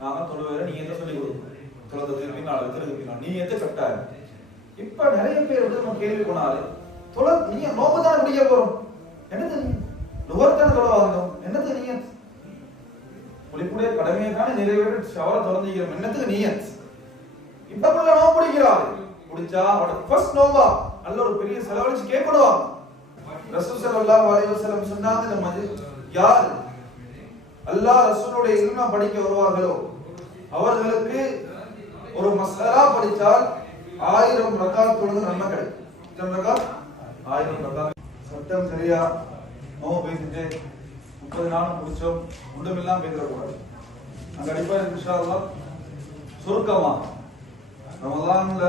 நாங்க தொழுவேற நீ எதை சொல்லி கொடுக்கணும், தொழுத திருப்பினால் திருப்பினால் நீ எதை கட்டாரு. இப்ப நிறைய பேர் வந்து நம்ம கேள்வி போனாரு, நீங்க நோம்பு தானே பிடிக்க போறோம், என்னது நுகர்த்தான தொலைவாகணும், என்னது நீங்க குளிப்புடைய கடமையை தானே நிறைவேற்ற ஷவரை திறந்துக்கிறோம், என்னத்துக்கு நீயத். இப்ப நோம்பு பிடிக்கிறாரு, பிடிச்சா அவட ஃபர்ஸ்ட் நோம்பா நல்ல ஒரு பெரிய செலவழிச்சு கேட்கப்படுவாங்க. ரசூல் ஸல்லல்லாஹு அலைஹி வஸல்லம் சொன்னாங்க, நம்ம யார் அல்லாஹ் ரசூலுடைய இல்ம படிக்க வருவார்களோ அவர்களுக்கு ஒரு மஸ்அலா படித்தால் 1000 ரக்காத் தொழுது நன்மை கிடைக்கும். எத்தனை ரக்காத்? 1000 ரக்காத். சட்டம் சரியா நோம்பு பேசிட்டு 30 நாளும் முடிச்சோம், ஒன்றுமில்லாம் பேசக்கூடாது. அந்த அடிப்படையில் இன்ஷா அல்லாஹ் சுருக்கமா ரமலான்ல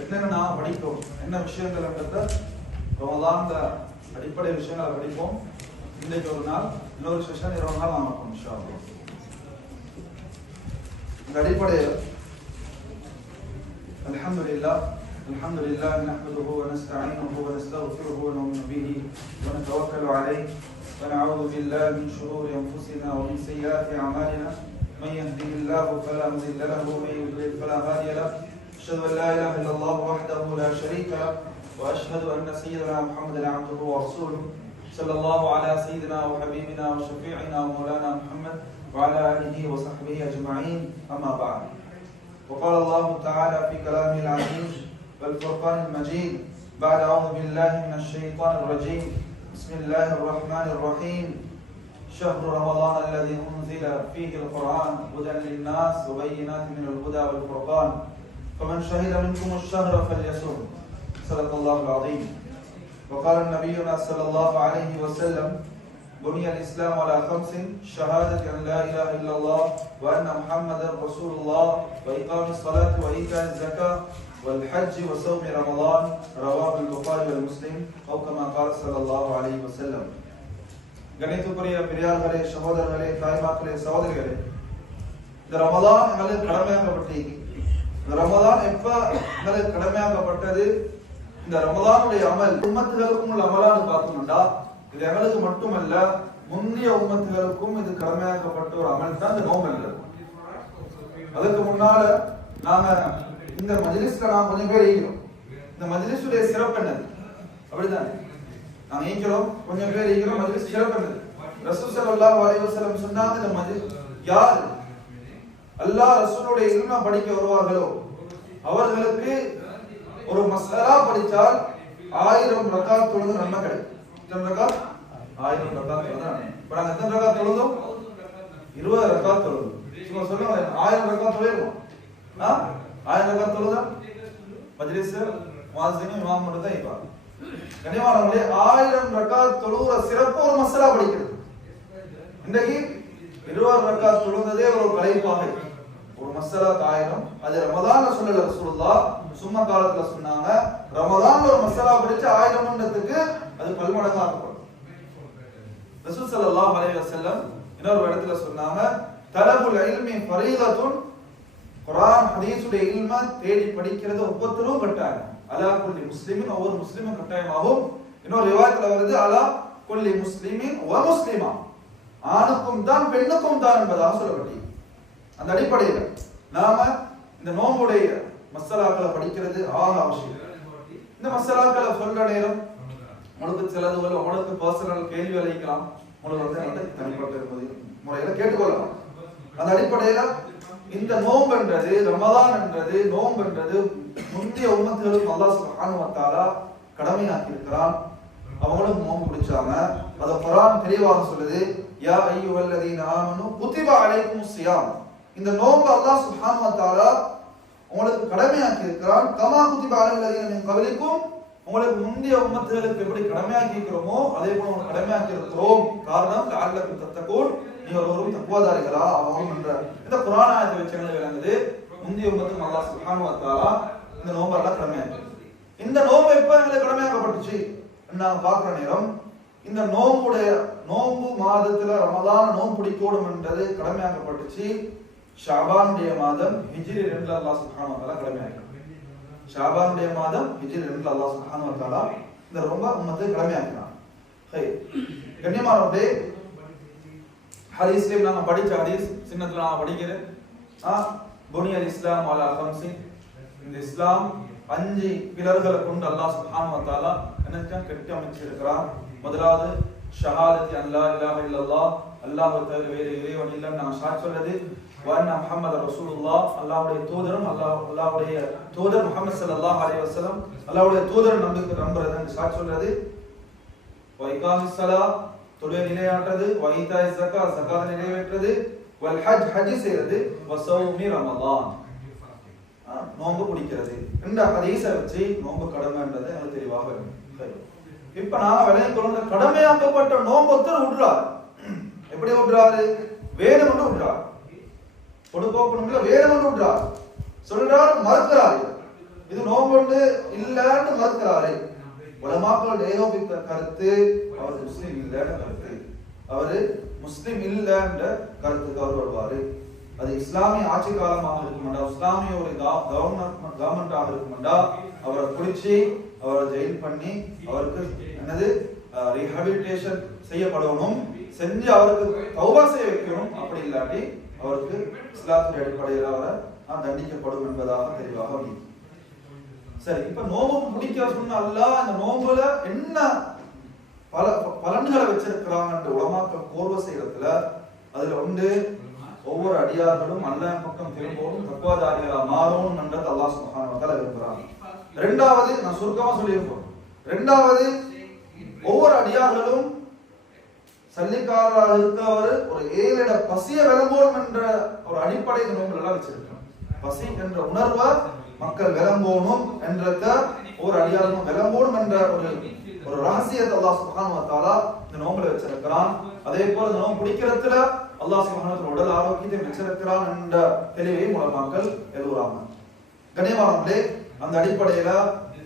என்னென்ன நாம் படிப்போம், என்ன விஷயங்கள் என்றத ரமலான்ல அடிப்படை விஷயங்களை படிப்போம். இன்றைக்கு ஒரு நாள், இன்னொரு செஷன் 20 நாள் நாம் பார்ப்போம் இன்ஷா அல்லாஹ். இந்த அடிப்படையில் அல்ஹம்துலில்லாஹ் நஹ்மதுஹு வ நஸ்தஈனுஹு வ நஸ்தக்ஃபிருஹு வ நு'மினு பிஹி வ நதவக்கலு அலைஹி வ நஅஊது பில்லாஹி மின் ஷுரூரி அன்ஃபுஸினா வ மின் ஸய்யிஆத்தி அஅமாலினா மன் யஹ்திஹில்லாஹு ஃபலா முضில்ல லஹு வ மன் யுضلل ஃபலா ஹாதிய லஹு. அஷ்ஹது அன் லா இலாஹா இல்லல்லாஹு வஹ்தஹு லா ஷரீக லஹு வ அஷ்ஹது அன்ன ஸய்யிதனா முஹம்மதன் அப்துஹு வ ரசூலுஹு ஸல்லல்லாஹு அலா ஸய்யிதினா வ ஹபீபினா வ ஷஃபீஇனா வ மௌலானா முஹம்மத் وعلى آله وصحبه أجمعين. أما بعد، وقال الله تعالى في كلامه العزيز والفرقان المجيد بعد أعوذ بالله من الشيطان الرجيم بسم الله الرحمن الرحيم شهر رمضان الذي أنزل فيه القرآن هدى للناس وبينات من الهدى والفرقان فمن شهد منكم الشهر فليصم. صدق الله العظيم. وقال نبينا صلى الله عليه وسلم بني الإسلام على 5: شهادة أن لا إله إلا الله وأن محمدا رسول الله وإقام الصلاة وإيتاء الزكاة والحج وصوم رمضان. رواه البخاري ومسلم أو كما قال صلى الله عليه وسلم. கணித்துக்குரிய பெரியார்களே, சகோதரர்களே, தாய்மார்களே, சகோதரிகளே, இந்த ரமலான் எங்களுக்கு கடமையாக்கப்பட்டிருக்கு. இந்த ரமலான் எப்ப எங்களுக்கு கடமையாக்கப்பட்டது? இந்த ரமலானுடைய அமல் உம்மத்துகளுக்கும் உள்ள அமலான்னு பார்த்தோம்னா இது எங்களுக்கு மட்டுமல்ல, முன்னிய உம்மத்துகளுக்கும் இது கடமையாக்கப்பட்ட ஒரு அமல் தான் இந்த நோம்பு. அதுக்கு முன்னால நாங்க இந்த மஜ்லிஸ்ல நாங்க கொஞ்சம் பேர் ஈக்கிறோம். இந்த மஜ்லிஸுடைய சிறப்பு என்னது? அப்படிதானே, நாங்க ஈக்கிறோம், கொஞ்சம் பேர் ஈக்கிறோம். மஜ்லிஸ் சிறப்பு என்னது? ரசூல் ஸல்லல்லாஹு அலைஹி வஸல்லம் சொன்னாங்க, இந்த மஜ்லிஸ் யார் அல்லாஹ் ரசூலுடைய இல்ம படிக்க வருவார்களோ அவர்களுக்கு ஒரு மஸ்அலா படித்தால் 1000 ரக்காத் தொழுது நன்மை கிடைக்கும். எத்தனை ரக்காத்? 1000 ரக்காத் தொழுது. இப்ப நாங்க எத்தனை ரக்காத் தொழுதோம்? 20 ரக்காத் தொழுதோம். சும்மா சொல்லுங்க, 1000 ரக்காத் தொழுதோம். 1000 ரக்காத் தொழுதா மஜ்லிஸ் முஅஸ்ஸின் இமாம் மட்டும் தான் இருப்பாங்க. கனிவானவர்களே, 1000 ரக்காத் தொழுகிற சிறப்பு ஒரு மஸ்அலா படிக்கிறது. இன்றைக்கு 20 ரக்காத் தொழுதே ஒரு கலைப்பாக ஒரு மஸ்அலா 1000. அது ரமதான்ல சொல்லல ரசூலுல்லாஹ், சும்மா காலத்துல சொன்னாங்க. ரமதான்ல ஒரு மஸ்அலா படிச்சு 1000ன்றதுக்கு அது பல்மடங்கா ஆகும். ரசூல் ஸல்லல்லாஹு அலைஹி வஸல்லம் இன்னொரு இடத்துல சொன்னாங்க, தலபுல் இல்மி ஃபரீதத்துன், குர்ஆன் ஹதீஸுடைய இல்ம தேடி படிக்கிறது ஒவ்வொருத்தரும் கட்டாயம். அலா குல்லி முஸ்லிமின், ஒவ்வொரு முஸ்லிமும் கட்டாயமாகும். இன்னொரு ரிவாயத்துல வருது, அலா குல்லி முஸ்லிமின் வ முஸ்லிமா, ஆணுக்கும் தான் பெண்ணுக்கும் தான் என்பதாக சொல்லப்பட்டது. அந்த அடிப்படையில் நாம இந்த நோம்புடைய மஸ்அலாக்களை படிக்கிறது ஆக அவசியம். இந்த மஸ்அலாக்களை சொல்ற நேரம் உங்களுக்கு சிலதுகள் உங்களுக்கு பர்சனல் கேள்வி அளிக்கலாம், உங்களுக்கு வந்து தனிப்பட்ட முறையில கேட்டுக்கொள்ளலாம். அந்த அடிப்படையில இந்த நோம்புன்றது, ரமலான் என்றது, நோம்புன்றது முந்தைய உம்மத்துகளுக்கு அல்லாஹ் சுப்ஹானஹு வ தஆலா கடமையாக்கி இருக்கிறான். அவங்களும் நோம்பு பிடிச்சாங்க. அத குர்ஆன் தெளிவாக சொல்லுது, யா அய்யுஹல்லதீன ஆமனு குதிப அலைக்குமுஸ் ஸியாம். இந்த நோம்பு அல்லாஹ் சுப்ஹானஹு வ தஆலா உங்களுக்கு கடமையாக்கி இருக்கிறான். கமா குதிப அலல்லதீன மின் கப்லிக்கும், உங்களுக்கு முந்தைய உம்மத்துகளுக்கு எப்படி கடமையாக்கி இருக்கிறோமோ அதே போல உங்களுக்கு கடமையாக்கி இருக்கிறோம். காரணம் லஅல்லக்கும் தத்தகூன், நீங்கள் ஒருவரும் தக்வாதாரிகளா ஆகணும் என்ற இந்த குர்ஆன் ஆயத்தை வச்சு என்ன விளங்குது? முந்தைய உம்மத்துக்கு அல்லாஹ் சுப்ஹானஹு வ தஆலா இந்த நோம்பு எல்லாம் கடமையாக்கி. இந்த நோம்பு எப்ப எங்களுக்கு கடமையாக்கப்பட்டுச்சு நாங்க பார்க்கிற நேரம், இந்த நோம்பு மாதத்துல ரமலான் நோம்பு பிடிக்கணும் என்றது கடமையாக்கப்பட்டுச்சு ஷாபானுடைய மாதம் ஹிஜ்ரி 2 அல்லாஹ் சுப்ஹானஹு வ தஆலா கடமையாக்கினார். ஷாபானுடைய மாதம் ஹிஜ்ரி 2 அல்லாஹ் சுப்ஹானஹு வ தஆலா இந்த ரொம்ப உம்மத்தை கடமையாக்கினார். கண்ணியமானவர்களே, ஹதீஸ்லயும் நாங்க படிச்ச ஹதீஸ் சின்னத்துல நான் படிக்கிறேன். புனியல் இஸ்லாம் அலா ஹம்ஸின், இந்த இஸ்லாம் 5 பிலர்களை கொண்டு அல்லாஹ் சுப்ஹானஹு வ தஆலா என்னதான் கட்டி அமைச்சிருக்கிறான். முதலாவது ஷஹாதத்தி அல்லா இலாஹ இல்லல்லாஹ், அல்லாஹ் தவிர வேறு இறைவன் இல்லைன்னு நான் சாட்சி சொல்றது. வஅன்ன முஹம்மது ரசூலுல்லாஹ், அல்லாஹ்வுடைய தூதரும் அல்லாஹ்வுடைய தூதர் முஹம்மது ஸல்லல்லாஹு அலைஹி வஸல்லம் அல்லாஹ்வுடைய தூதர் நம்புறதுன்னு சாட்சி சொல்றது. வ இகாமிஸ் ஸலாத், தொழுகை நிலையாட்டுறது. வ ஈதாஇஸ் ஸகாத், ஸகாத் நிறைவேற்றுறது. வல் ஹஜ், ஹஜ் செய்யறது. வ ஸௌமி ரமலான், நோன்பு பிடிக்கிறது. இந்த ஹதீஸை வச்சு நோன்பு கடமைன்றது எனக்கு தெளிவாக இருக்கும். இப்ப நான் விளையாட கொண்ட கடமையாக்கப்பட்ட நோன்பு ஒருத்தர் விடுறாரு. எப்படி விடுறாரு? வேதம் ஒன்று விடுறாரு. பொடுப்போக்கணும் வேதம் ஒன்று விடுறாரு. சொல்றாரு, மறுக்கிறாரு. இது நோன்பு ஒன்று இல்லன்னு மறுக்கிறாரு. உலமாக்கள் ஏகோபித்த கருத்து அவர் முஸ்லிம் இல்லைன்னு கருத்து. அவரு முஸ்லிம் இல்லைன்ற கருத்துக்கு அவர் வருவாரு. அது இஸ்லாமிய ஆட்சி காலமாக இருக்குமெண்டா, இஸ்லாமிய ஒரு கவர்மெண்டாக இருக்குமெண்டா அவரை பிடிச்சி அவரை ஜெயில் பண்ணி அவருக்கு என்னது ரீஹபிலிட்டேஷன் செய்யப்படணும், செஞ்சு அவருக்கு தௌபா செய்ய வைக்கணும். அப்படி இல்லாட்டி அவருக்கு இஸ்லாத்தின் அடிப்படையில் அவரை தண்டிக்கப்படும் என்பதாக தெளிவாக முடியும். சரி, இப்ப நோம்பு முடிக்க சொன்ன அல்லாஹ் இந்த நோம்புல என்ன பலன்களை வச்சிருக்கிறாங்க உலமாக்கள் கோர்வை செய்யறதுல அதுல ஒன்று, ஒவ்வொரு அடியார்களும் அல்லாஹ் பக்கம் திரும்பவும் தக்வாதாரிகளா மாறணும் என்றது அல்லாஹ் சுப்ஹானஹு வ தஆலா விரும்புறாங்க. இரண்டாவது, நான் சுருக்கமா சொல்லியிருக்கோம், இரண்டாவது ஒவ்வொரு அடியார்களும் சல்லிக்காரராக இருக்கவர் ஒரு ஏழைட பசிய விளம்போடும் என்ற ஒரு அடிப்படை நோம்புல எல்லாம் வச்சிருக்கோம். பசி என்ற உணர்வை மக்கள் விளம்போணும் என்றத ஒரு அடியாரும் விளம்போடும் என்ற ஒரு ரகசியத்தை அல்லாஹ் சுப்ஹானஹு வ தஆலா இந்த நோம்புல வச்சிருக்கிறான். அதே போல இந்த நோம்பு பிடிக்கிறதுல அல்லாஹ் சுப்ஹானஹு வ தஆலா உடல் ஆரோக்கியத்தை வச்சிருக்கிறான் என்ற தெளிவை மக்கள் எழுதுறாங்க. கனியமானவர்களே, அந்த அடிப்படையில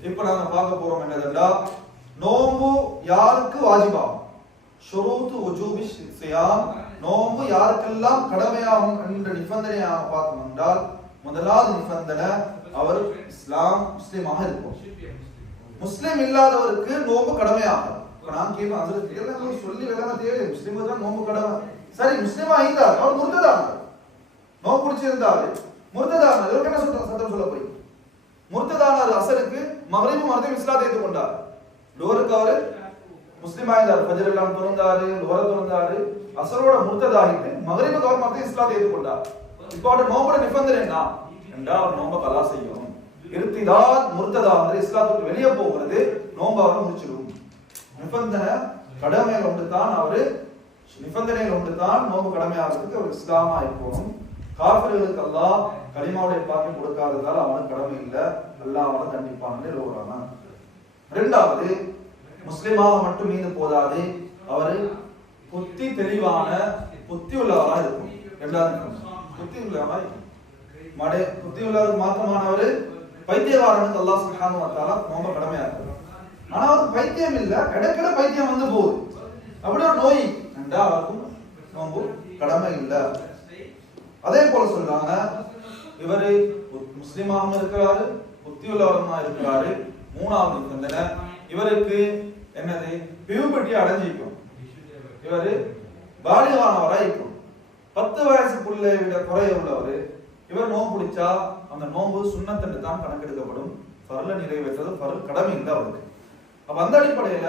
இப்ப நாங்க பார்க்க போறோம் என்னதுன்னா, நோம்பு யாருக்கு வாஜிபாகும், ஷுரூத்து உஜூபி ஸியாம், நோம்பு யாருக்கெல்லாம் கடமையாகும் என்ற நிபந்தனையாக பார்த்தோம் என்றால், முதலாவது நிபந்தனை அவர் முஸ்லிமாக இருக்கும். முஸ்லிம் இல்லாதவருக்கு நோம்பு கடமையாகும். நான் கேட்பேன், அதுல சொல்லி விளங்க தேவை, முஸ்லிமுக்கு தான் நோம்பு கடமை. சரி, முஸ்லிமா இருந்தார், அவர் முர்த்ததானார், நோம்பு பிடிச்சிருந்தாரு, முர்த்ததானார், இவருக்கு என்ன சட்டம் சொல்ல போய் முர்த்ததானார். அசருக்கு மகரிபு மருத்துவம் இஸ்லாத்தை ஏற்றுக்கொண்டார். லோருக்கு அவரு முஸ்லிமா இருந்தார், ஃபஜ்ர் எல்லாம் திறந்தாரு, லோர திறந்தாரு, அசரோட முர்த்ததாகிட்டு மகரிபுக்கு அவர் மருத்துவம் இஸ்லாத்தை ஏற்றுக்கொண்டார். இப்போ அவர் நோம்போட நிபந்தனை என்ன என்றா, அவர் நோம்ப கலா செய்யணும். இருத்திதாத் முர்த்ததாக இஸ்லாத்துக்கு வெளியே போகிறது, நோம்ப அவர் முடிச்சிடும். நிபந்தனை கடமைகள் ஒன்று தான், அவரு நிபந்தனைகள் ஒன்று தான் நோம்பு கடமையாகிறதுக்கு அவர் இஸ்லாமா இருக்கணும். காஃபிர்களுக்கு அல்லாஹ் கலிமாவுடைய பாக்கியம் கொடுக்காததால் அவனுக்கு கடமை இல்லை, அல்லாஹ் அவனை தண்டிப்பான்னு எழுதுறாங்க. இரண்டாவது, முஸ்லிமாக மட்டும் மீது போதாது, அவரு புத்தி தெளிவான புத்தி உள்ளவராக இருக்கும். இரண்டாவது புத்தி உள்ளவராக இருக்கும். புத்தி உள்ளவருக்கு மாற்றமானவர் பைத்தியக்காரனுக்கு அல்லாஹ் சுப்ஹானஹு வ தஆலா நோம்ப கடமையா இருக்கு. ஆனா அவருக்கு பைத்தியம் இல்ல, இடக்கிட பைத்தியம் வந்து போகுது, அப்படி ஒரு நோய் என்றா அவருக்கும் நோம்பு கடமை இல்லை. அதே போல சொல்றாங்க, இவரு முஸ்லிமாகவும் இருக்கிறாரு, புத்தி உள்ளவருமா இருக்கிறாரு. மூணாவது நிபந்தனை, இவருக்கு என்னது பியூபர்ட்டி அடைஞ்சிக்கும், இவரு பாலிகானவராக இருக்கும். 10 வயசு பிள்ளை விட குறைய உள்ளவர் இவர் நோம்பு பிடிச்சா அந்த நோம்பு சுன்னத்தன்று தான் கணக்கெடுக்கப்படும், பரல நிறைவேற்றது பரல் கடமை இல்லை அவருக்கு. அப்ப அந்த அடிப்படையில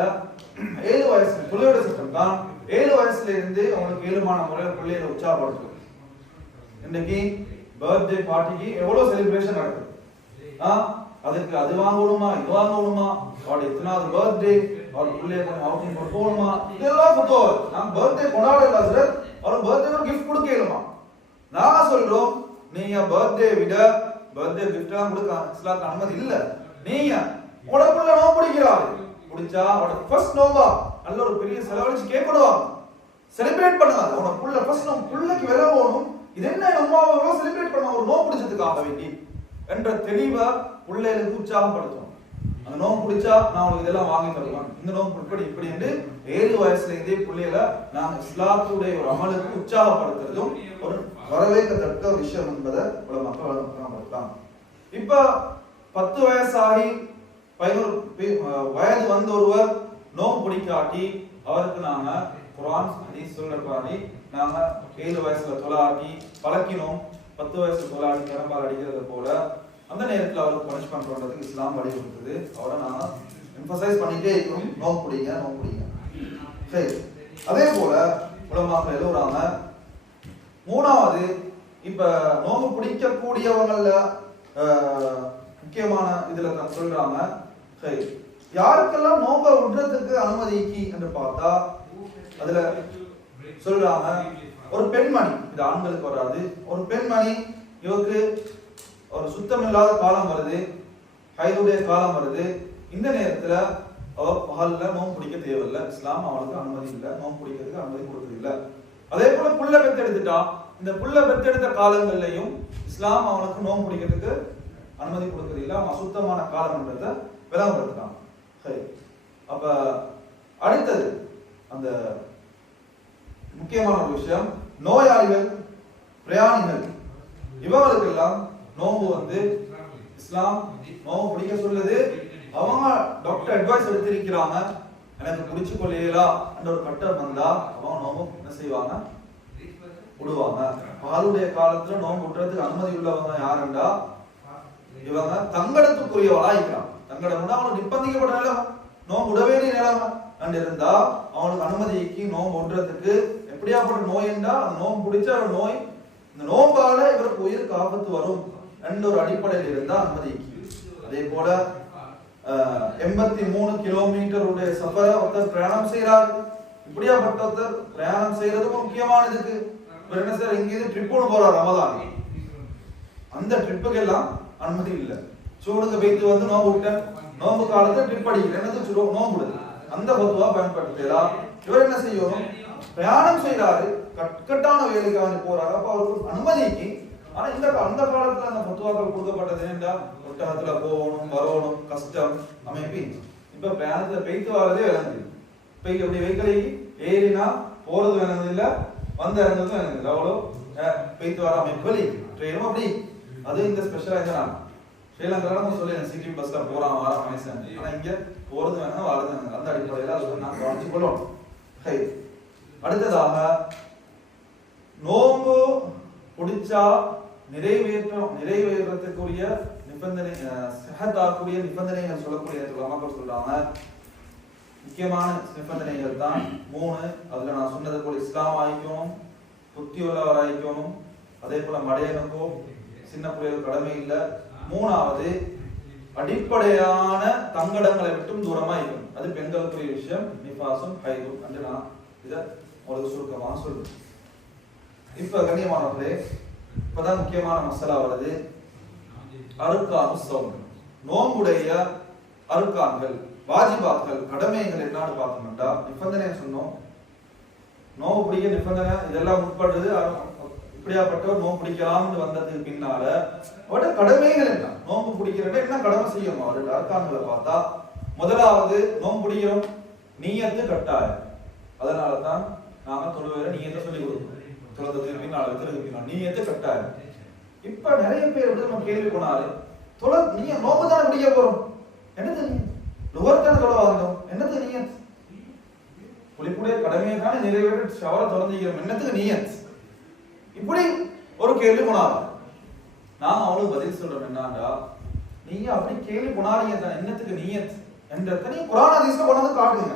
7 வயசு பிள்ளையோட சட்டம் தான் 7 வயசுல இருந்து அவங்களுக்கு ஏழுமான முறையில் பிள்ளைகளை உற்சாகப்படுத்தும். இன்னைக்கு பர்த்டே பார்ட்டிக்கு எவ்வளவு செலிப்ரேஷன் நடக்குது, அதுக்கு அது வாங்கணுமா இது வாங்கணுமா, அவருடைய எத்தனாவது பர்த்டே, அவர் பிள்ளைய அவுட்டிங் போகணுமா, இதெல்லாம் புத்தகம். நான் பர்த்டே கொண்டாடல சார், அவர் பர்த்டே ஒரு கிஃப்ட் கொடுக்கலுமா. நான் சொல்றோம், நீங்க பர்த்டே விட பர்த்டே கிஃப்ட் எல்லாம் கொடுக்க இஸ்லாத்துக்கு அனுமதி இல்ல. நீங்க உங்களோட பிள்ளை நோம்பு பிடிக்கிறாரு, பிடிச்சா அவரோட ஃபர்ஸ்ட் நோம்பா நல்ல ஒரு பெரிய செலவழிச்சு கேக் பண்ணுவாங்க, செலிப்ரேட் பண்ணுவாங்க. அவனோட புள்ள ஃபர்ஸ்ட் நோம்பு பிள்ளைக்கு விலை போகணும், இது என்ன அம்மாவை செலிப்ரேட் பண்ண ஒரு நோம்பு பிடிச்சதுக்காக வேண்டி என்ற தெளிவை பிள்ளைகளுக்கு உற்சாகப்படுத்தும். அந்த நோம்பு பிடிச்சா நான் உங்களுக்கு இதெல்லாம் வாங்கி தருவேன், இந்த நோம்பு இப்படி இப்படி என்று 7 வயசுல இருந்தே பிள்ளைகளை நாங்கள் இஸ்லாத்துடைய ஒரு அமலுக்கு உற்சாகப்படுத்துறதும் ஒரு வரவேற்கத்தக்க விஷயம் என்பதை பல மக்கள் வளர்க்கலாம். இப்ப 10 வயசாகி 11 வயது வந்த ஒருவர் நோம்பு பிடிக்காட்டி அவருக்கு நாங்க குர்ஆன் ஹதீஸ் சொல்றபடி நாங்க 7 வயசுல தொலாக்கி பழக்கினோம், 10 வயசுல தொலாக்கி கரம்பால் அடிக்கிறது போல அந்த நேரத்தில் அவருக்கு பனிஷ்மெண்ட் பண்றதுக்கு இஸ்லாம் வழி கொடுக்குது. அவரை நாங்க எம்பசைஸ் பண்ணிட்டே இருக்கோம், நோம்பு பிடிங்க. சரி, அதே போல உலமாக்கள் எழுதுறாங்க. மூணாவது, இப்ப நோம்பு பிடிக்கக்கூடியவங்கள முக்கியமான இதுல தான் சொல்றாங்க. சரி, யாருக்கெல்லாம் நோம்பை விடுறதுக்கு அனுமதிக்கு என்று பார்த்தா அதுல சொல்றாங்க, ஒரு பெண்மணி, இது ஆண்களுக்கு வராது, ஒரு பெண்மணி இவருக்கு ஒரு சுத்தமில்லாத காலம் வருது, ஹைதுடைய காலம் வருது, இந்த நேரத்துல அவ பகல்ல நோம்பு பிடிக்க தேவையில்லை, இஸ்லாம் அவளுக்கு அனுமதி இல்லை, நோம்பு பிடிக்கிறதுக்கு அனுமதி கொடுக்குறது இல்லை. அதே போல புள்ள பெத்தெடுத்துட்டா, இந்த புள்ள பெத்தெடுத்த காலங்கள்லையும் இஸ்லாம் அவனுக்கு நோம்பு பிடிக்கிறதுக்கு அனுமதி கொடுக்குறது இல்லை, அவன் அசுத்தமான காலம்ன்றத விளம்பரத்துறான். சரி, அப்ப அடுத்தது அந்த முக்கியமான ஒரு விஷயம், நோயாளிகள், பிரயாணிகள், இவங்களுக்கெல்லாம் நோம்பு இஸ்லாம் நோம்பு பிடிக்க சொல்லுது. அவங்க டாக்டர் அட்வைஸ் எடுத்திருக்கிறாங்க, எனக்கு பிடிச்சு கொள்ளையலாம் என்ற ஒரு கட்டம் வந்தா அவங்க நோம்பு என்ன செய்வாங்க, விடுவாங்க. பாலுடைய காலத்துல நோம்பு விடுறதுக்கு அனுமதி உள்ளவங்க யாருண்டா இவங்க தங்கடத்துக்குரியவளா இருக்கிறான். தங்கடம் அவனுக்கு நிர்பந்திக்கப்பட்ட நிலைமை, நோம்பு விடவே நிலைமை அண்ட் இருந்தா அவனுக்கு அனுமதிக்கு நோம்பு விடுறதுக்கு எப்படியாப்பட்ட நோய் என்றா அந்த நோம்பு பிடிச்ச ஒரு நோய், இந்த நோம்பால இவருக்கு உயிருக்கு ஆபத்து வரும் என்ற ஒரு அடிப்படையில் இருந்தா அனுமதிக்கு. அதே போல 83 கிலோமீட்டர் உடைய சஃபரை ஒருத்தர் பிரயாணம் செய்யறாரு. இப்படியாப்பட்ட ஒருத்தர் பிரயாணம் செய்யறதும் முக்கியமானதுக்கு இவர் என்ன சார் எங்கேயும் ட்ரிப்புன்னு போறார் ரமதான், அந்த ட்ரிப்புக்கு எல்லாம் அனுமதி இல்லை. சூடுக்கு வைத்து நோம்பு விட்டேன், நோம்பு காலத்துல ட்ரிப் அடிக்கிறேன், என்னது நோம்புடு, அந்த பத்துவா பயன்படுத்தலாம். இவர் என்ன செய்யணும், பிரயாணம் செய்யறாரு, கட்டான வேலைக்காக போறாரு, அப்ப அவருக்கு அனுமதிக்கு. ஆனா இந்த அந்த காலத்துல அந்த பத்துவாக்கள் கொடுக்கப்பட்டது என்னடா, ஒட்டகத்துல போகணும் வரணும் கஷ்டம் அமைப்பி. இப்ப பிரயாணத்துல பெய்த்து வரதே விளங்குது. இப்ப அப்படி வெஹிக்கிளை ஏறினா போறது விளங்குது இல்ல, வந்து இறங்குறதும் விளங்குது. அவ்வளோ பெய்த்து வர அமைப்புகள் ட்ரெயினும் அப்படி. அது இந்த ஸ்பெஷலா ஸ்ரீலங்கால சொல்லி சிட்டி பஸ்ல போறான் வர மனுஷன், ஆனா இங்க போறது வேணும் வரது வேணும், அந்த அடிப்படையில அதை நான் கவனிச்சு கொள்ளணும். அடுத்ததாக, நோம்பு பிடிச்சா நிறைவேற்றத்துக்குரிய நிபந்தனை, சஹத்தாக்குரிய நிபந்தனைகள் சொல்லக்கூடிய மக்கள் சொல்றாங்க. முக்கியமான நிபந்தனைகள் தான் 3. அதுல நான் சொன்னது போல இஸ்லாம் ஆயிக்கணும், புத்தி உள்ளவர் ஆயிக்கணும், அதே போல மடையனுக்கோ சின்ன பிள்ளைகள் கடமை இல்லை. 3வது, அடிப்படையான தங்கடங்களை விட்டும் தூரமா இருக்கணும். அது பெண்களுக்குரிய விஷயம், நிஃபாசும் ஹைதும் என்று நான் இதை உங்களுக்கு சுருக்கமாக சொல்லுவேன். இப்ப கண்ணியமானவர்களே, இப்பதான் முக்கியமான மசாலா வருது, அருக்கானு சௌம். நோம்புடைய அருக்கான்கள், வாஜிபாக்கள், கடமைகள் என்னன்னு பார்த்தோம்னா, நிபந்தனை சொன்னோம். நோம்பு பிடிக்க நிபந்தனை இதெல்லாம் உட்படுது. இப்படியாப்பட்ட நோம்பு பிடிக்கலாம்னு வந்ததுக்கு பின்னால அவட கடமைகள் என்ன, நோம்பு பிடிக்கிறத என்ன கடமை செய்யணும் அவரோட அர்க்கான்களை பார்த்தா, முதலாவது நோம்பு பிடிக்கிறோம், நீயத்து கட்டாயம். அதனாலதான் நாங்க தொழுவேற நீயத்தை சொல்லி கொடுக்கணும். தொழுதத்துக்கு பின்னால வைத்திருக்கு நீயத்து கட்டாயம். இப்ப நிறைய பேர் நம்ம கேள்வி போனாரு, நீங்க நோம்பு தானே பிடிக்க போறோம், என்னது நுகர்த்தான தொலைவாகணும், என்னது நீயத், குளிப்புடைய கடமையை தானே நிறைவேற்ற ஷவரை திறந்துக்கிறோம், என்னத்துக்கு நீயத், இப்படி ஒரு கேள்வி போனாரு. நான் அவளுக்கு பதில் சொல்றேன் என்னடா, நீங்க அப்படி கேள்வி போனாரீங்க தானே, என்னத்துக்கு நீயத் என்றத நீ குர்ஆன் ஹதீஸ்ல கொண்டு வந்து காட்டுங்க.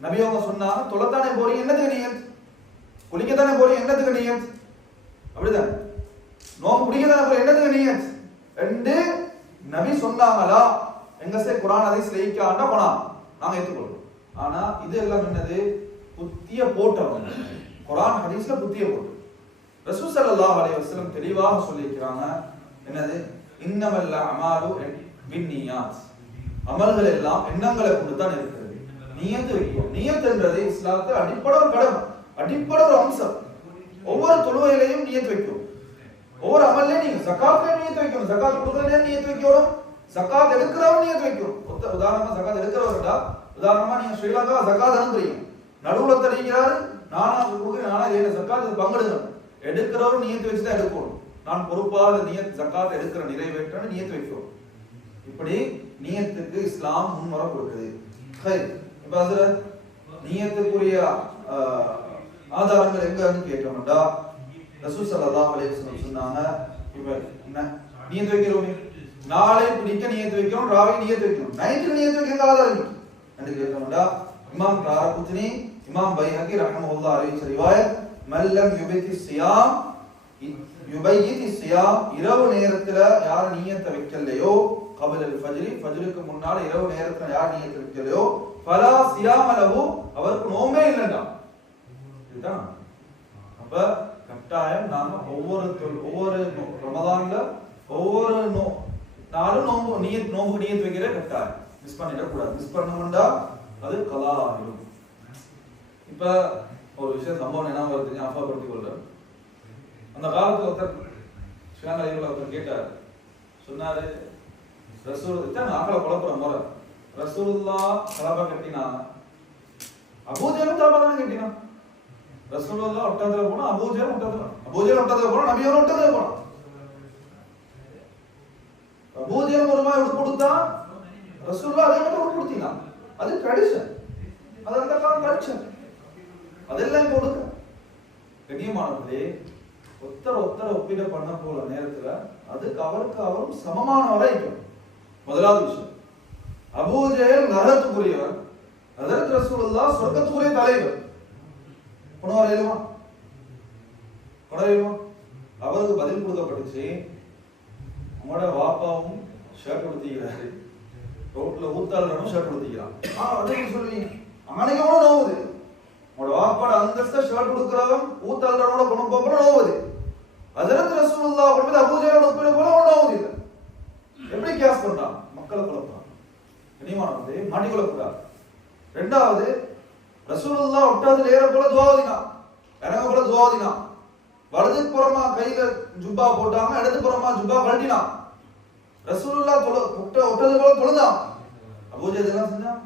நபி அவங்க சொன்னாங்க, தொலைத்தானே போறீங்க, என்னத்துக்கு நீயத், குளிக்கத்தானே போறீங்க, என்னத்துக்கு நீயத், அப்படிதான் நோம்பு பிடிக்கத்தானே போறீங்க, என்னத்துக்கு நீயத் என்று நபி சொன்னாங்களா? எங்க சார் குர்ஆன் ஹதீஸ் லைக்காண்டா போனா நாங்க ஏத்துக்கொள்றோம். ஆனா இது எல்லாம் என்னது, புத்திய போட்டவங்க, குர்ஆன் ஹதீஸ்ல புத்திய போட்டு. ரசூல் ஸல்லல்லாஹு அலைஹி வஸல்லம் தெளிவாக சொல்லியிருக்கிறாங்க, என்னது, இன்னமல் அமாலு பின்னியாத், அமல்கள் எல்லாம் எண்ணங்களை கொண்டு தான் இருக்கிறது. நியத்து வைக்கும். நியத் என்றது இஸ்லாத்துல அடிப்படை ஒரு கடமை, அடிப்படை ஒரு அம்சம். ஒவ்வொரு தொழுகையிலையும் நியத் வைக்கும், ஒவ்வொரு அமல்லையும் நீங்க ஸகாத்ல நியத் வைக்கணும், ஸகாத் கொடுக்கறதே நியத் வைக்கணும், ஸகாத் எடுக்கிறவன் நியத் வைக்கணும். உதாரணமா ஸகாத் எடுக்கிறவர்டா, உதாரணமா நீங்க ஸ்ரீலங்கா ஸகாத் அனுப்புறீங்க, நடுவுல தெரிகிறாரு, நானா கொடுக்குறேன், நானா ஏன ஸகாத் பங்கெடுங்க, எடுக்கிறவர் நியத் வச்சு தான் எடுக்கணும். நான் பொறுப்பாக நியத் ஸகாத் எடுக்கிற நிறைவேற்றன்னு நியத் வைக்கிறோம். இப்படி நியத்துக்கு இஸ்லாம் முன்வர கொடுக்குது. இப்ப அதுல நியத்துக்குரிய ஆதாரங்கள் எங்கன்னு கேட்டோம்டா ரசூல் ஸல்லல்லாஹு அலைஹி வஸல்லம் சொன்னாங்க. இப்ப நியத்து வைக்கிறோமே, நாளை பிடிக்க நியத்து வைக்கிறோம், ராவை நியத்து வைக்கிறோம், நைட்டு நியத்து வைக்கிற ஆதாரம் என்று கேட்டோம்டா இமாம் தாரகுத்னி, இமாம் பைஹகி ரஹ்மத்துல்லாஹி அலைஹி ரிவாயத் மல்லம் யுபைதி ஸியாம் இரவு நேரத்துல யார் நியத்தை வைக்கலையோ கபல் ஃபஜ்ரி ஃபஜ்ருக்கு முன்னால இரவு நேரத்துல யார் நியத்தை வைக்கலையோ ஃபலா ஸியாம லஹு அவருக்கு நோம்பே இல்லைடா. இதுதான். அப்ப கட்டாயம் நாம ஒவ்வொரு ரமதான்ல ஒவ்வொரு நாளும் நோம்பு நியத் வைக்கிற கட்டாயம் மிஸ் பண்ணிட கூடாது. மிஸ் பண்ணோம்னா அது கலா ஆகிடும். இப்ப ஒரு விஷயம் சம்பவம் என்ன வருது ஞாபகப்படுத்திக் கொள்றேன். அந்த காலத்துல ஒருத்தர் கேட்டார், சொன்னாரு ரசூல் தான் ஆக்களை குழப்புற முறை ரசூலுல்லாஹ் கலபா கட்டினா அபூஜலும் தலபா கட்டினா ரசூலுல்லாஹ் ஒட்டத்துல போனா அபூஜல் ஒட்டத்துல போனா நபியோட ஒட்டத்துல போனா அபூஜல் ஒரு மாதிரி கொடுத்தா ரசூலுல்லாஹ் அதே மாதிரி கொடுத்தீங்க. அது ட்ரெடிஷன், அது அந்த காலம் கல்ச்சர், அதெல்லாம் கொடுக்க கண்ணியமானவர்களே. ஒத்தர ஒப்பிட பண்ண போல நேரத்துல அதுக்கு அவரும் சமமானவராய் இருக்கும். முதலாவது விஷயம், அபூஜஹல் நரகத்துக்குரியவர், ஹஜ்ரத் ரசூலுல்லாஹ் சொர்க்கத்துக்குரிய தலைவர். கொணவரையிலுமா அவருக்கு பதில் கொடுக்கப்பட்டுச்சு, உங்களோட வாப்பாவும் ஷர்ட் கொடுத்திக்கிறாரு, ரோட்ல ஊத்தாளரும் ஷர்ட் கொடுத்திக்கிறான். அதே சொல்லுவீங்க அன்னைக்கு நோவுது, உங்களோட வாப்பாட அந்தஸ்த ஷர்ட் கொடுக்கிறவன் ஊத்தாளரோட கொண்டு போக நோவுது. ஹஜ்ரத் ரசூலுல்லாஹ் கொண்டு அபூஜஹலோட ஒப்பிட போல நோவுது இல்லை. எப்படி கியாஸ் பண்றான்? மக்களை குழப்பறான். கனிமானது மாட்டிக்கொள்ளக்கூடாது. ரெண்டாவது, ரசூலுல்லாஹ் ஒட்டாதுல ஏற போல துவாவதினா, இறங்க போல துவாவதினா, வலது புறமா கையில ஜுப்பா போட்டாங்க, இடது புறமா ஜுப்பா கழட்டினா. ரசூலுல்லாஹ் ஒட்டது போல தொழுதான். அபூஜஹல் என்ன செஞ்சான்?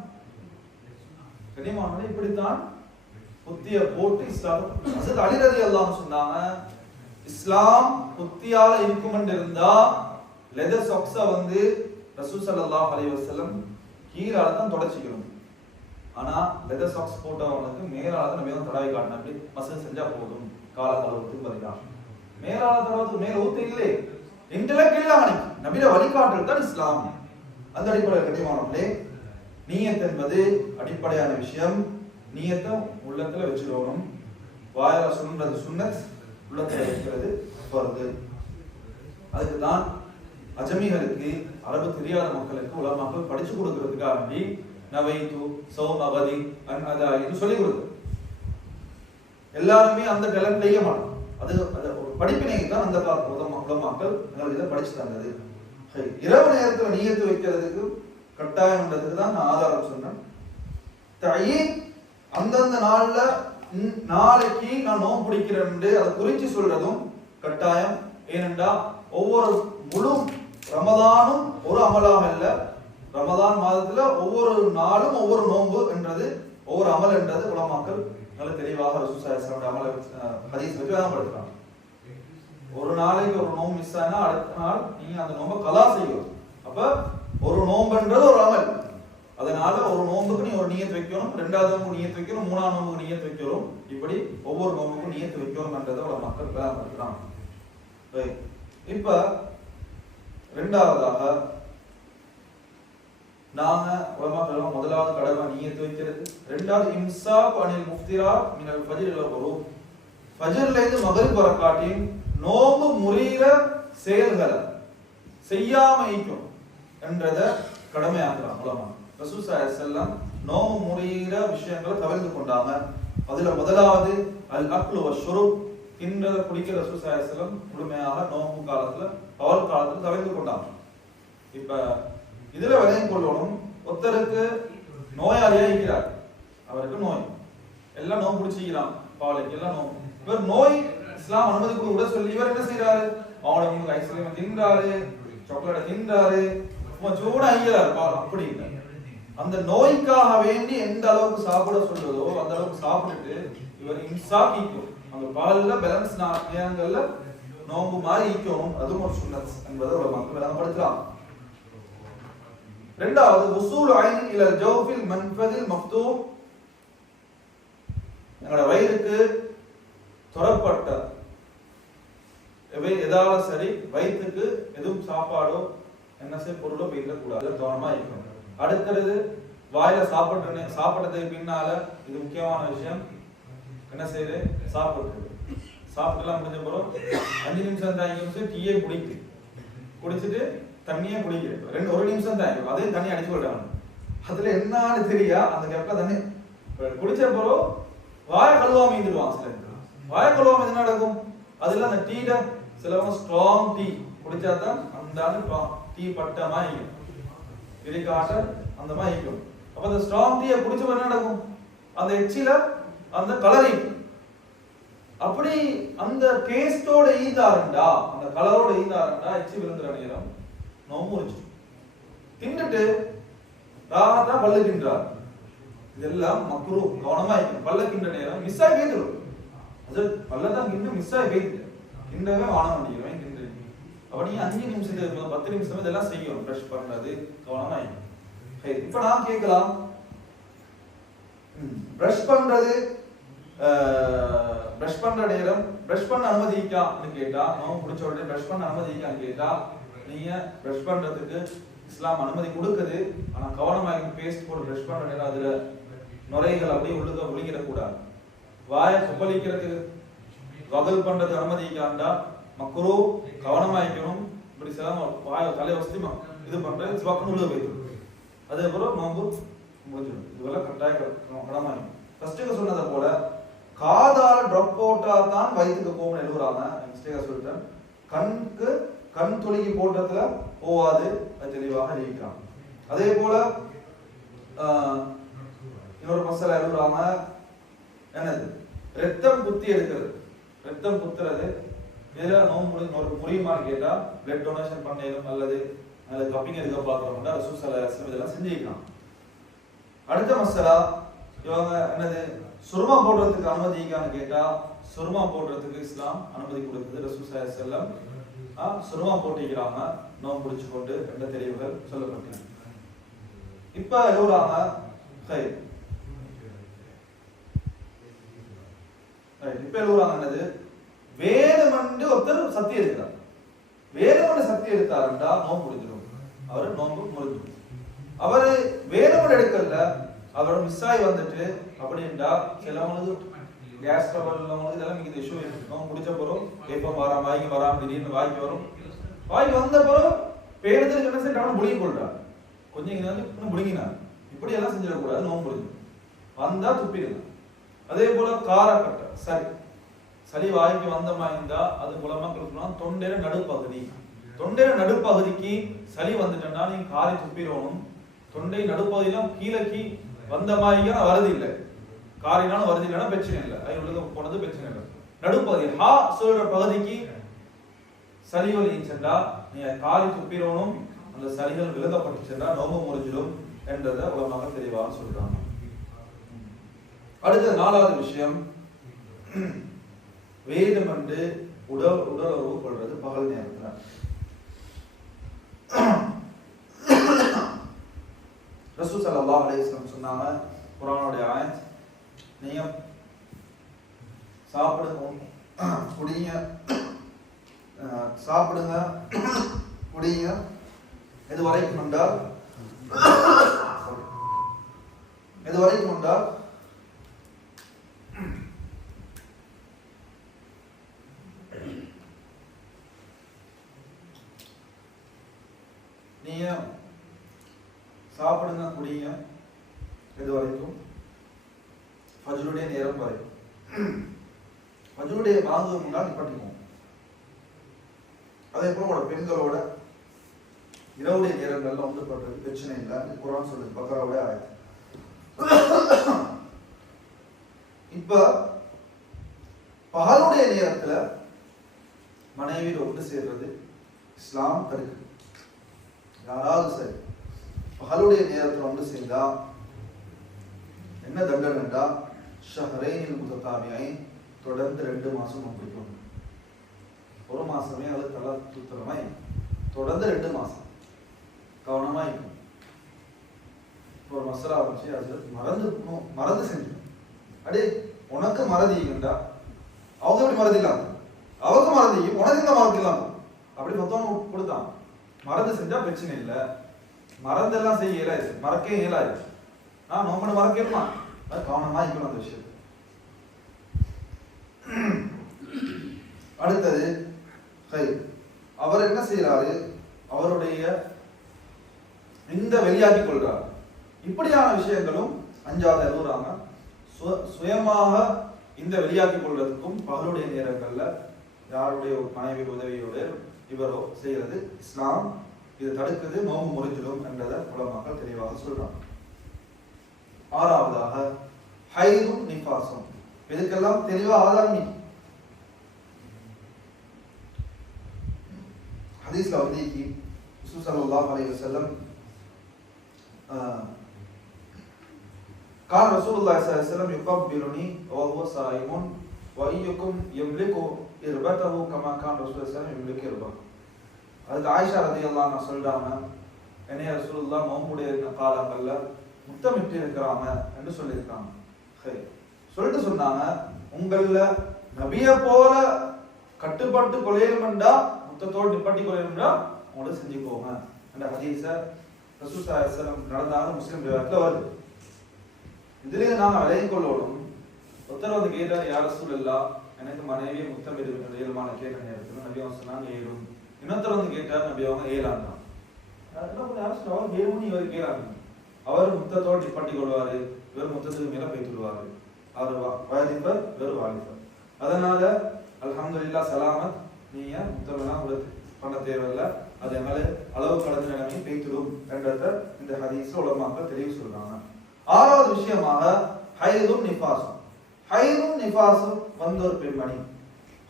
கனிமானது இப்படித்தான் புத்திய போட்டு இஸ்லாம் ஹஜ்ரத் அலி ரலியல்லாஹு சொன்னாங்க, இஸ்லாம் புத்தியால இருக்கும் என்று இருந்தா லெதர் சாக்ஸ ரசூல் ஸல்லல்லாஹு அலைஹி வஸல்லம் கீழால தான் தொடச்சிக்கணும். ஆனா லெதர் சாக்ஸ் போட்டவங்களுக்கு மேலால தான் நபியும் தடவை காட்டணும். அப்படி மசல் செஞ்சா போதும், கால கழுவுறதுக்கு பதிலா மேலால தடவை மேல ஊத்து இல்லை, இன்டெலெக்ட் இல்ல அவனுக்கு. நபியோட வழிகாட்டல் தான் இஸ்லாம். அந்த அடிப்படையில் கண்டிப்பானே நியத் என்பது அடிப்படையான விஷயம். நியத்தை உள்ளத்துல வச்சிடணும். வாயால சொல்றது சுன்னத், உள்ளத்துல வைக்கிறது ஃபர்து. அதுக்கு தான் அஜமிகளுக்கு, அரபு தெரியாத மக்களுக்கு உலமாக்கள் படிச்சு கொடுக்கிறதுக்காக வேண்டி நவைத்து சௌம் அகதி அன்அதா இது சொல்லி கொடுக்குது. எல்லாருமே அந்த டேலண்ட் செய்ய மாட்டோம். அது ஒரு படிப்பினை தான் அந்த காலத்து உலமாக்கள் எங்களுக்கு இதை படிச்சு தந்தது. இரவு நேரத்தில் நியத்து வைக்கிறதுக்கு கட்டாயம்ன்றதுக்கு தான் நான் ஆதாரம் சொன்னேன். தயீன் அந்தந்த நாள்ல நாளைக்கு நான் நோன்பு பிடிக்கிறேன் அதை குறிச்சு சொல்றதும் கட்டாயம். ஏனென்றா ஒவ்வொரு முழு ரமதானும் ஒரு அமலாக இல்ல, ரமதான் மாதத்துல ஒவ்வொரு நாளும் ஒவ்வொரு நோன்பு என்றது, ஒவ்வொரு அமல் என்றது உலமாக்கள் நல்ல தெளிவாக ரசூல் ஸல்லல்லாஹு அலைஹி வஸல்லம் அமல ஹதீஸ் வச்சு விளங்கப்படுத்துறாங்க. ஒரு நாளைக்கு ஒரு நோன்பு மிஸ் ஆனா அடுத்த நாள் நீங்க அந்த நோன்பை கலா செய்யணும். அப்ப ஒரு நோன்புன்றது ஒரு அமல். அதனால ஒரு நோன்புக்கு நீ ஒரு நியத் வைக்கணும், ரெண்டாவது நோன்பு நியத் வைக்கணும், மூணாவது நோன்புக்கு நியத் வைக்கணும். இப்படி ஒவ்வொரு நோன்புக்கும் நியத் வைக்கணும் என்றதை உலமாக்கள் விளங்கப்படுத்துறாங்க. இப்ப ரெண்டாவதாக நாங்க உலமாக்கள் முதலாவது கடமை நியத் வைக்கிறது. ரெண்டாவது இம்சாக் அனில் முஃப்திராத் மினல் ஃபஜ்ர் இலா குரூப், ஃபஜ்ர்ல இருந்து மக்ரிப் வரைக்கும் நோன்பு முறிகிற செயல்களை செய்யாம இருக்கும் என்றத கடமையாக்குறாங்க உலமா. ரசூல் ஸல்லல்லாஹு அலைஹி வஸல்லம் நோன்பு முறிகிற விஷயங்களை தவிர்த்து கொண்டாங்க. அதுல முதலாவது அல் அக்லு வஷ்ஷுருப், தின்றத குடிக்கிற ரசூல் ஸல்லல்லாஹு அலைஹி வஸல்லம் முழுமையாக நோன்பு காலத்துல பகல் காலத்துல தவிர்த்து கொண்டாங்க. இப்ப இதுல விளையும் கொள்ளணும், ஒருத்தருக்கு நோயாளியா இருக்கிறார், அவருக்கு நோய் எல்லாம் நோய் பிடிச்சிக்கிறான், பாலுக்கு எல்லாம் நோய். இவர் நோய் இஸ்லாம் அனுமதி கூட சொல்லி இவர் என்ன செய்யறாரு, அவனோட உங்களுக்கு ஐஸ்கிரீம் தின்றாரு, சாக்லேட் தின்றாரு, சூடா ஐயறாரு பால். அப்படி இல்லை, அந்த நோய்க்காக வேண்டி எந்த அளவுக்கு சாப்பிட சொல்றதோ அந்த அளவுக்கு சாப்பிட்டுட்டு இவர் இம்சாக் ஈக்கும், அந்த பால்ல பேலன்ஸ் நேரங்கள்ல நோம்பு மாதிரி ஈக்கணும். அதுவும் ஒரு சுன்னத் என்பதை ஒரு மக்கள் விளங்கப்படுத்தலாம். ரெண்டாவது உசூல் ஐன் இலல் ஜௌஃபில் மன்ஃபதில் மஃப்தூஹ் எங்களோட வயிறுக்கு துறப்பட்ட எதாவது சரி வயிற்றுக்கு எதுவும் சாப்பாடோ என்ன செய்ய பொருளோ போயிடக்கூடாது, கவனமா இருக்கணும். அடுத்தது வாயில சாப்பிட்டதுக்கு பின்னால இது முக்கியமான விஷயம், என்ன செய்யுது, சாப்பிட்டுலாம் முடிஞ்ச பிறகு 5 நிமிஷம் தாங்கி டீயே குடிச்சிட்டு தண்ணியே குடிக்க ஒரு நிமிஷம் தாங்க, அதையும் தண்ணி அடிச்சு விடுறாங்க. அதுல என்னன்னு தெரியா அந்த கேப்ல தண்ணி குடிச்ச பிறகு வாய கழுவாம இருந்துருவான். சில வாய கழுவாம என்ன நடக்கும், அதுல அந்த டீல சிலவங்க ஸ்ட்ராங் டீ குடிச்சாதான் அந்த டீ பட்டமா இருக்கும், இருக்காட்ட அந்த மாதிரி இருக்கும். அப்ப அந்த ஸ்ட்ராங் டீயை குடிச்ச என்ன நடக்கும், அந்த எச்சில அந்த கலரிங் அப்படி அந்த டேஸ்டோட ஈந்தாருண்டா, அந்த கலரோட ஈந்தாருண்டா எச்சி விழுந்துற நேரம் நோம்பு முடிச்சு தின்னுட்டு ராகத்தா பல்லுகின்றார். இதெல்லாம் மக்ரூ, கவனமா இருக்கும். பல்லுகின்ற நேரம் மிஸ் ஆகி போயிடும், அது பல்லதான் கிண்டு மிஸ் ஆகி போயிட்டு கிண்டவே வானம் பண்ணிக்கிறேன் கிண்டு. அப்ப நீங்க 5 நிமிஷத்துக்கு 10 நிமிஷம் இதெல்லாம் செய்யணும், பிரஷ் பண்றது கவனமா இருக்கும். இப்ப நான் கேட்கலாம், பிரஷ் பண்றது பிரஷ் பண்ற நேரம் பிரஷ் பண்ண அனுமதிக்கான்னு கேட்டா, நோம்பு முடிச்ச உடனே பிரஷ் பண்ண அனுமதிக்கான்னு கேட்டா, நீங்க பிரஷ் பண்றதுக்கு இஸ்லாம் அனுமதி கொடுக்குது. ஆனா கவனமா பேஸ்ட் போட்டு பிரஷ் பண்ற நேரம் அதுல நுரைகள் அப்படியே உள்ளுக்க ஒழுங்கிடக்கூடாது. வாயை கொப்பளிக்கிறதுக்கு வகல் பண்றது அனுமதிக்காண்டா மக்களோ கவனமா இருக்கணும். இப்படி சில வாய தலையை வசதி இது பண்றது சிவக்கணும் உள்ள போயிடும், அதுக்கப்புறம் நோம்பு முடிஞ்சிடும். இதுவெல்லாம் கட்டாய கடமா இருக்கும். ஃபர்ஸ்ட்டுக்கு சொன்னதை போல காதால ட்ராப் போட்டா தான் வயிற்றுக்கு போகணும் எழுதுறாங்க. மிஸ்டேக்கா சொல்லிட்டேன். கண் துளிக்கு போட்டதுல போவாது, அது தெளிவாக எழுதிக்கிறாங்க. அதே போல இன்னொரு மசாலா எழுதுறாங்க, என்னது ரத்தம் குத்தி எடுக்கிறது. ரத்தம் குத்துறது இதுல நோம்பு முடியுமான்னு கேட்டா பிளட் டொனேஷன் பண்ணணும் அல்லது கப்பிங் எடுக்க பாக்குறோம்னா ரசூல் ஸல்லல்லாஹு அலைஹி வஸல்லம் இதெல்லாம் செஞ்சுக்கலாம். அடுத்த மசாலா இவங்க என்னது சுருமா போடுறதுக்கு அனுமதிக்கான்னு கேட்டா, சுருமா போடுறதுக்கு இஸ்லாம் அனுமதி கொடுக்குது. ரசூல் ஸல்லல்லாஹு அலைஹி வஸல்லம் சுருமா போட்டிக்கிறாங்க, நோம்பு பிடிச்சு கொண்டு என்ற தெளிவுகள் சொல்லப்பட்டன. இப்ப எழுதுறாங்க இப்ப எழுதுறாங்க என்னது, வேதமண்டு ஒருத்தர் சக்தி எடுக்கிறார். வேதமண்டு சக்தி எடுத்தாருண்டா நோம்பு முடிஞ்சிடும், அவரு நோம்பு முடிஞ்சிடும். அவரு வேதமண்டு எடுக்கல, அவரோட மிஸ் ஆகி வந்துட்டு அப்படின்டா சிலவங்களுக்கு கேஸ் ட்ரபிள் உள்ளவங்களுக்கு இதெல்லாம் மிக இஷ்யூ இருக்கும். முடிச்ச பிறகு எப்ப வராம வாங்கி வராம திடீர்னு வாங்கி வரும், வாங்கி வந்த பிறகு பேருந்துக்கு என்ன செய்யறாங்க, முழுங்கி கொள்றாரு. கொஞ்சம் இங்க வந்து இன்னும் முழுங்கினார். இப்படி எல்லாம் செஞ்சிடக்கூடாது, நோம்பு முடிஞ்சிடும். வந்தா துப்பிடுங்க. அதே போல காரக்கட்டை சளி வாய்க்கு வந்தமா இருந்தா அது மூலமா கொடுக்கணும். தொண்டையில நடுப்பகுதிக்கு சளி வந்துட்டா நீங்க காரி துப்பிடணும். தொண்டை நடுப்பகுதியெல்லாம் கீழே வந்த மாதிரியான வருது இல்லை, காரினாலும் வருது இல்லைன்னா பிரச்சனை இல்லை, அது போனது பிரச்சனை இல்லை. நடுப்பகுதி ஹா சொல்ற பகுதிக்கு சளி வலி சென்றா நீங்க காரி துப்பிடணும். அந்த சளிகள் விலகப்பட்டு சென்றா நோம்பு முறிஞ்சிடும் என்றதை உலகமாக தெளிவாக சொல்றாங்க. அடுத்த 4வது விஷயம், வேதம் வந்து உடலுறவு கொள்றது பகல் நேரத்துல. ரசூல் ஸல்லல்லாஹு அலைஹி வஸல்லம் சொன்னாங்க, குர்ஆனுடைய ஆயத், நீங்க சாப்பிடுங்க குடிங்க எது வரைக்கும் என்றால் நீங்க சாப்பிடுங்க குடிங்க எது வரைக்கும், ஃபஜ்ருடைய நேரம் வரைக்கும். ஃபஜ்ருடைய பாங்கு முன்னால் நிப்பாட்டிக்குவோம். அதே போல உங்களோட பெண்களோட இரவுடைய நேரங்கள்ல ஒன்று பண்றது பிரச்சனை இல்லை, குர்ஆன் சொல்லுது, பக்ராவுடைய ஆயத்து. இப்ப பகலுடைய நேரத்துல மனைவியில் ஒன்று சேர்றது இஸ்லாம் தடுக்குது. யாராவது சரி பகலுடைய நேரத்தில் ஒன்று சேர்ந்தா என்ன தண்டனைண்டா, ஷஹ்ரைனில் முத்ததாபியைன், தொடர்ந்து 2 மாசம் பிடிக்கும். ஒரு மாசமே அது தலா சுத்தரமாய் தொடர்ந்து 2 மாசம் கவனமா இருக்கும். ஒரு மசாலா வச்சு அது மறந்து செஞ்சோம். அப்படியே உனக்கு மறதிக்குண்டா அவங்க எப்படி மறதி இல்லாம அவங்க மறதியும் உனக்கு இந்த மறதி இல்லாம அப்படி மொத்தம் கொடுத்தான். மறந்து செஞ்சா பிரச்சனை இல்லை, மறந்தெல்லாம் செய்ய இயலாது, மறக்கவே இயலாது. நோம்பு மறக்கணுமா, அது கவனமா இருக்கணும் அந்த விஷயம். அடுத்தது அவர் என்ன செய்யறாரு, அவருடைய இந்த வெளியாக்கி கொள்றார். இப்படியான விஷயங்களும் அஞ்சாவது எழுதுறாங்க. சுயமாக இந்த வெளியாக்கி கொள்றதுக்கும் பகலுடைய நேரங்கள்ல யாருடைய மனைவி உதவியோடு இவரோ செய்யறது இஸ்லாம் இது தடுக்குது, நோம்பு முறிஞ்சிடும் என்றதை உலமாக்கள் தெளிவாக சொல்றாங்க. ஆறாவதாக ஹைதும் நிஃபாசும். இதுக்கெல்லாம் தெளிவா ஆதாரம் ஹதீஸ்ல வந்து ரசூல் ஸல்லல்லாஹு அலைஹி வஸல்லம் قال رسول الله صلى الله عليه وسلم يقبلني وهو صائم وأيكم يملك إربته كما كان رسول الله صلى الله عليه وسلم يملك إربته. அதுக்கு ஆயிஷா ரலியல்லாஹு அன்ஹா சொல்றாங்க, என்னைய ரசூலுல்லாஹ் நோம்புடைய காலங்கள்ல முத்தமிட்டு இருக்கிறாங்க என்று சொல்லியிருக்காங்க. சொல்லிட்டு சொன்னாங்க, உங்கள நபிய போல கட்டுப்பட்டு கொலையணும்டா, முத்தத்தோடு நிப்பாட்டி கொலையணும்டா உங்களோட செஞ்சுக்கோங்க என்ற ஹதீஸ ரசூல் ஸல்லல்லாஹு அலைஹி வஸல்லம் நடந்தாலும் முஸ்லிம் ரிவாயத்துல வருது. இதுலயே நாங்க விளையும் கொள்ளணும். ஒருத்தர் வந்து கேட்டார், யார் ரசூலல்லாஹ் எனக்கு மனைவியை முத்தம் ஏழுமான கேட்ட நேரத்தில் நபி அவங்க சொன்னாங்க ஏழும். இன்னொருத்தர் வந்து கேட்டார், நபி அவங்க ஏழாங்க. அவர் ஏழும் இவர் கேளாங்க. அவர் முத்தத்தோடு நிப்பாட்டி கொள்வாரு, இவர் முத்தத்துக்கு மேல பேத்துடுவாரு. அவர் வாலிபர், இவர் வாலிபர். அதனால அல்ஹம்துலில்லாஹ் சலாமத், நீங்க முத்தமெல்லாம் பண்ண தேவையில்லை, அதே மாதிரி அளவு கடந்த நிலைமை பேத்துடும் என்றத இந்த ஹதீஸ் உலமாக்கள் தெளிவு சொல்றாங்க. ஆறாவது விஷயமாக ஹைதும் நிஃபாசும். ஹைதும் நிஃபாசும் வந்த ஒரு பெண்மணி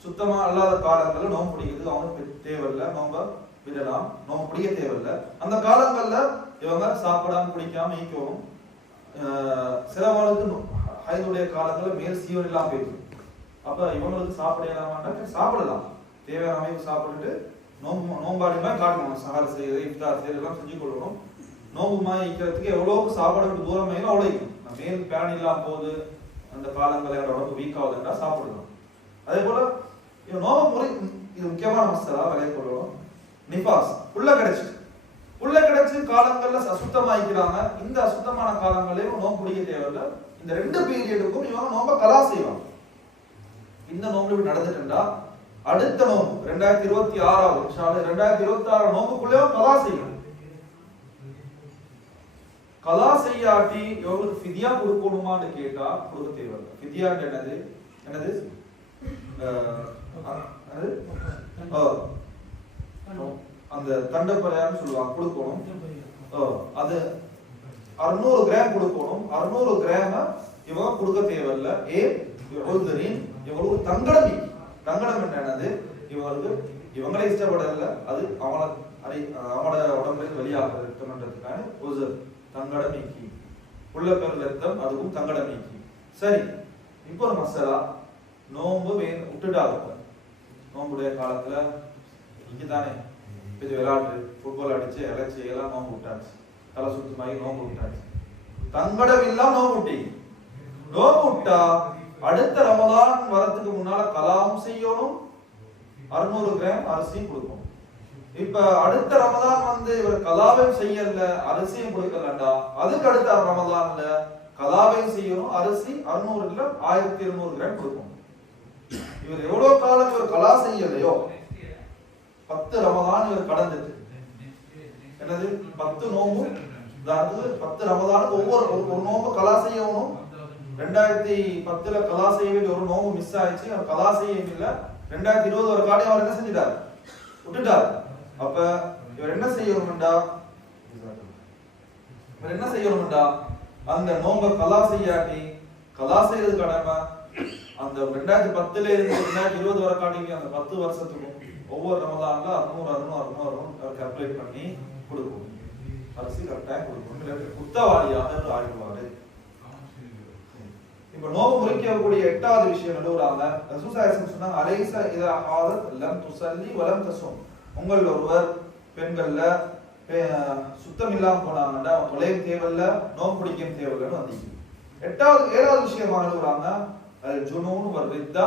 சுத்தமா அல்லாத காலங்கள்ல நோம்பு பிடிக்கிறது அவங்க தேவையில்லை, நோம்ப விடலாம், நோம்பு பிடிக்க தேவையில்லை. அந்த காலங்கள்ல இவங்க சாப்பிடாம குடிக்காம ஈக்கணும். சிலவங்களுக்கு ஹைதுடைய காலங்கள்ல மேல் சீவன் எல்லாம் போயிடும். அப்ப இவங்களுக்கு சாப்பிடலாமான்னா சாப்பிடலாம், தேவையான அமைப்பு சாப்பிட்டுட்டு நோம்பாடி மாதிரி காட்டணும். சஹார் செய்யறது, இஃப்தார் செய்யறது எல்லாம் செஞ்சு கொள்ளணும். நோம்பு மாதிரி ஈக்கிறதுக்கு எவ்வளவு சாப்பிட தூரம் அவ்வளோ ஈக்கும். மேல் பேன் இல்லாம போது அந்த காலங்களில் உடம்பு வீக் ஆகுதுன்றா சாப்பிடலாம். அதே போல நோம்பு முறை இது முக்கியமான மசாலா விளைய கொள்ளணும். நிபாஸ் புள்ள கிடைச்சு காலங்கள்ல அசுத்தமாயிக்கிறாங்க. இந்த அசுத்தமான காலங்களையும் நோம்பு பிடிக்க தேவையில்லை. இந்த ரெண்டு பீரியடுக்கும் இவங்க நோம்ப கலா செய்வாங்க. இந்த நோம்பு நடந்துட்டுண்டா அடுத்த நோம்பு 2026 2026 நோம்புக்குள்ளே கலா செய்யணும். கலா செய்யாட்டி எவ்வளவு ஃபிதியா கொடுக்கணுமான்னு கேட்டா கொடுக்க தேவையில்லை. ஃபிதியா என்னது அந்த தண்டப்பறையான்னு சொல்லுவாங்க, கொடுக்கணும். அது 600 கிராம் கொடுக்கணும். 600 கிராம இவங்க கொடுக்க தேவையில்லை. இவங்களுக்கு தங்கடம் என்னது, இவங்களே இஷ்டப்படல, அது அவங்களோட உடம்புல வெளியாக இருக்கணுன்றதுக்கான ஒரு தங்கடம் நீக்கி உள்ள பெரு ரத்தம், அதுவும் தங்கடம் நீக்கி. சரி, இப்போ ஒரு மசாலா நோம்பு விட்டுட்டாங்க. நோம்புடைய காலத்துல இங்கதானே இது விளையாட்டு ஃபுட்பால் அடிச்சு இலைச்சி எல்லாம் நோம்பு விட்டாச்சு, தலை சுத்தமாகி நோம்பு விட்டாச்சு. தங்கடம் இல்லாம நோம்பு விட்டா அடுத்த ரமலான் வரத்துக்கு முன்னால கலாவும் செய்யணும், 600 கிராம் அரிசியும் கொடுக்கணும். இப்ப அடுத்த ரமலான் வந்து இவர் கலாவையும் செய்யல, அரிசியும் கொடுக்கலண்டா, அதுக்கு அடுத்த ரமலான்ல கலாவையும் செய்யணும், அரிசி 600 இல்ல 1200 கிராம் கொடுக்கணும். இவர் எவ்வளவு காலம் இவர் கலா செய்யலையோ 10 ரமலான் இவர் கடந்துட்டு என்னது 10 நோம்பு, அதாவது 10 ரமலானுக்கு ஒவ்வொரு நோம்பு கலா செய்யணும். 2010 கலா செய்ய வேண்டிய ஒரு நோம்பு மிஸ் ஆயிடுச்சு, அவர் கலா செய்யவே இல்லை. 2020 ஒரு காடி அவர் என்ன செஞ்சிட்டார், விட்டுட்டார். அப்ப இவர் என்ன செய்யணும்டா, அந்த நோம்ப கலா செய்யாட்டி, கலா செய்யறது கடமை. அந்த 2010 இருந்து 2020 வரை காட்டிங்க, அந்த 10 வருஷத்துக்கும் ஒவ்வொரு ரமலான்ல 600 கால்குலேட் பண்ணி கொடுக்கும். அரிசி கரெக்டா கொடுக்கணும், குத்தவாளியாக ஆகிடுவாரு. இப்ப நோம்பு முறிக்கக்கூடிய 8வது விஷயம் நடுவுறாங்க. ரசூல் ஸல்லல்லாஹு அலைஹி வஸல்லம் சொன்னாங்க, அலைஸா இதா ஆதத் லம் துஸல்லி வலம் தஸும். உங்கள் ஒருவர் பெண்கள்ல சுத்தம் இல்லாம போனாங்கன்னா தொலையும் தேவையில்ல, நோம்பு பிடிக்கும் தேவையில்லைன்னு வந்தீங்க. 7வது விஷயமா நடுவுறாங்க, அல் ஜுனூன் வர்ரித்தா,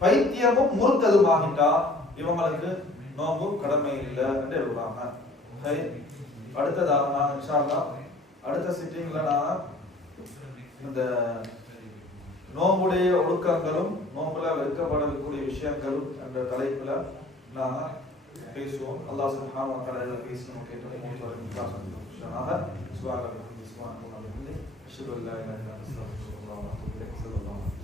பைத்தியமும் முர்த்ததுமாகிட்டா இவங்களுக்கு நோன்பு கடமை இல்லை என்று எழுதுறாங்க. அடுத்ததாக நான் இன்ஷா அல்லாஹ் அடுத்த சிட்டிங்ல நான் இந்த நோம்புடைய ஒழுக்கங்களும் நோம்புல வெறுக்கப்படக்கூடிய விஷயங்களும் என்ற தலைப்புல நாங்க பேசுவோம். அல்லாஹ் சுப்ஹானஹு வ தஆலா பேசணும் கேட்டு மூன்று வரை இன்ஷாஅல்லாஹ் சுப்ஹானல்லாஹி வ பிஹம்திஹி, அஷ்ஹது அல்லா இலாஹா இல்லல்லாஹ், அஸ்தக்ஃபிருல்லாஹ் வ அத்தூபு இலைஹி.